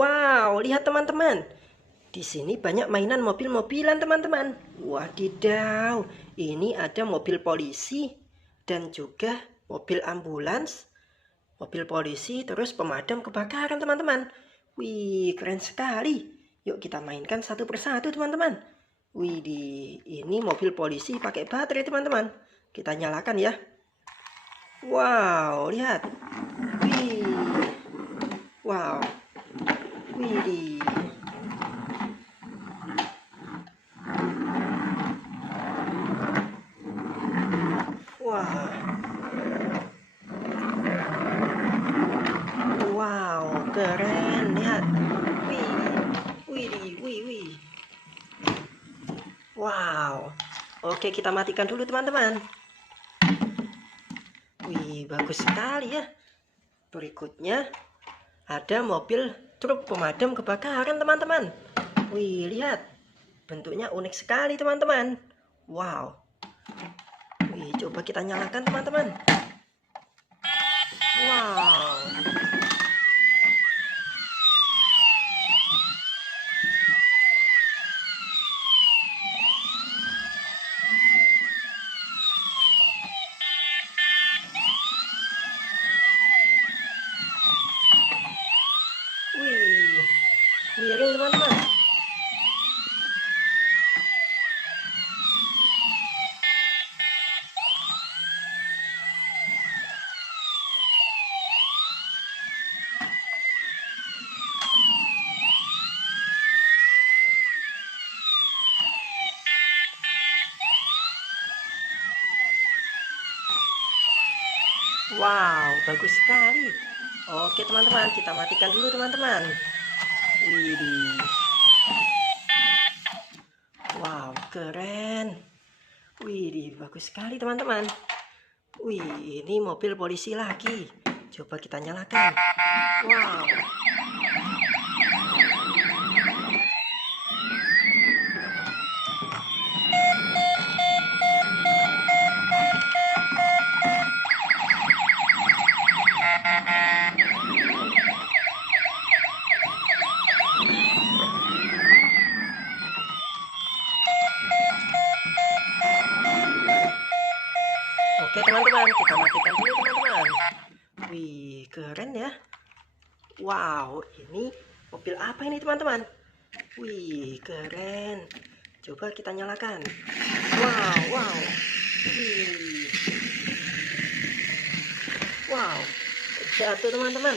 Wow, lihat teman-teman. Di sini banyak mainan mobil-mobilan, teman-teman. Wadidaw, ini ada mobil polisi dan juga mobil ambulans, mobil polisi, terus pemadam kebakaran, teman-teman. Wih, keren sekali. Yuk kita mainkan satu persatu, teman-teman. Wih, ini mobil polisi pakai baterai, teman-teman. Kita nyalakan ya. Wow, lihat. Wih. Wow. Wih. Wah. Wow, keren. Lihat. Wih. Wow. Oke, kita matikan dulu, teman-teman. Wih, bagus sekali ya. Berikutnya ada mobil truk pemadam kebakaran, teman-teman. Wih, lihat. Bentuknya unik sekali, teman-teman. Wow. Wih, coba kita nyalakan, teman-teman. Wow. Wih, miring, teman-teman. Wow, bagus sekali. Oke teman-teman, kita matikan dulu teman-teman. Widih. Wow, keren. Widih, bagus sekali teman-teman. Wih, ini mobil polisi lagi. Coba kita nyalakan. Wow. Oke teman-teman, kita matikan dulu teman-teman. Wih, keren ya. Wow, ini mobil apa ini teman-teman? Wih, keren. Coba kita nyalakan. Wow. Wih. Wow, jatuh teman-teman.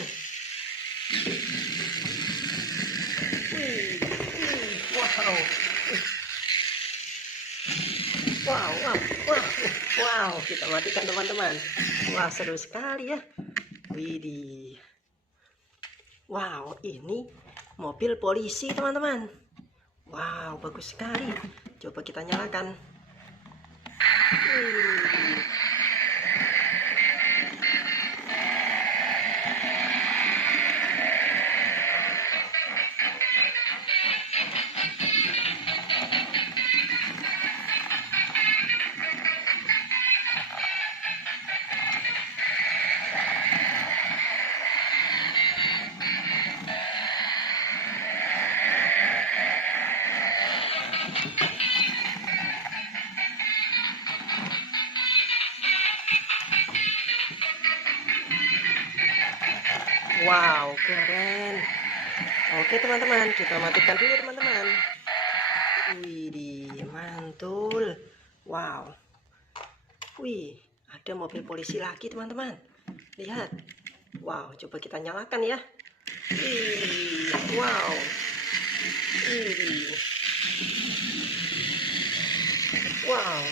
Wih. Wow. Wow, kita matikan teman-teman. Wah, seru sekali ya. Widih. Wow, ini mobil polisi teman-teman. Wow, bagus sekali. Coba kita nyalakan. Wow, keren. Oke teman-teman, kita matikan dulu teman-teman. Wih, mantul. Wow. Wih, ada mobil polisi lagi teman-teman. Lihat. Wow, coba kita nyalakan ya. Wih, wow. Wih. Wow.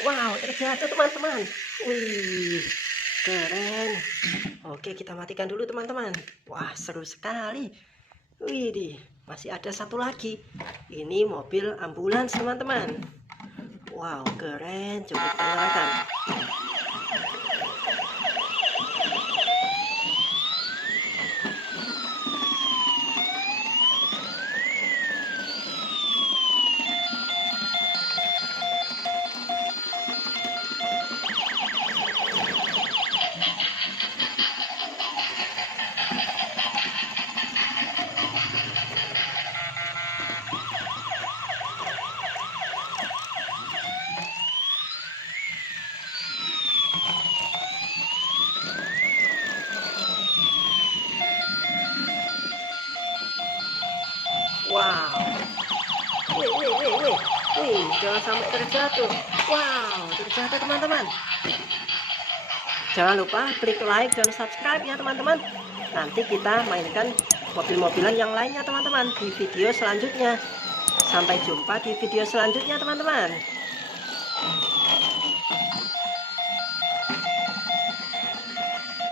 Wow, terjatuh teman-teman. Wih, keren. Oke, kita matikan dulu teman-teman. Wah, seru sekali. Wih, masih ada satu lagi. Ini mobil ambulans teman-teman. Wow, keren. Coba kita nyalakan. Wih, jangan sampai terjatuh. Wow, terjatuh teman-teman. Jangan lupa klik like dan subscribe ya teman-teman. Nanti kita mainkan mobil-mobilan yang lainnya teman-teman di video selanjutnya. Sampai jumpa di video selanjutnya teman-teman.